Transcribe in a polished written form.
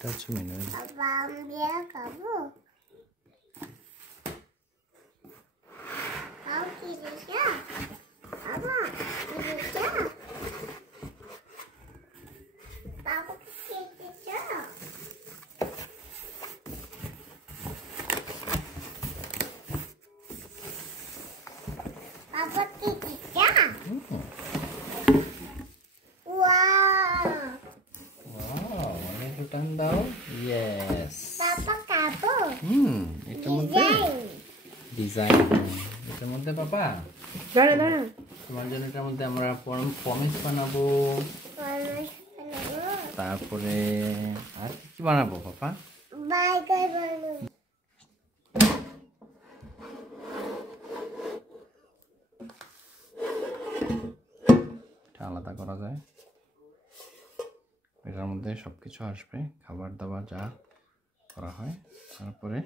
Touch me, no? Turn down. Yes. Papa kapo. এটার মধ্যে design. এটার মধ্যে পাপা দাঁড়া তোমার জন্য এটার মধ্যে আমরা পমিস বানাবো। তারপরে আর কি বানাবো পাপা? বার্গার বানাবো। এটা আলাদা করা যায়। এটার মধ্যে সবকিছু আসবে, খাবার দাবার যা করা হয়। তারপরে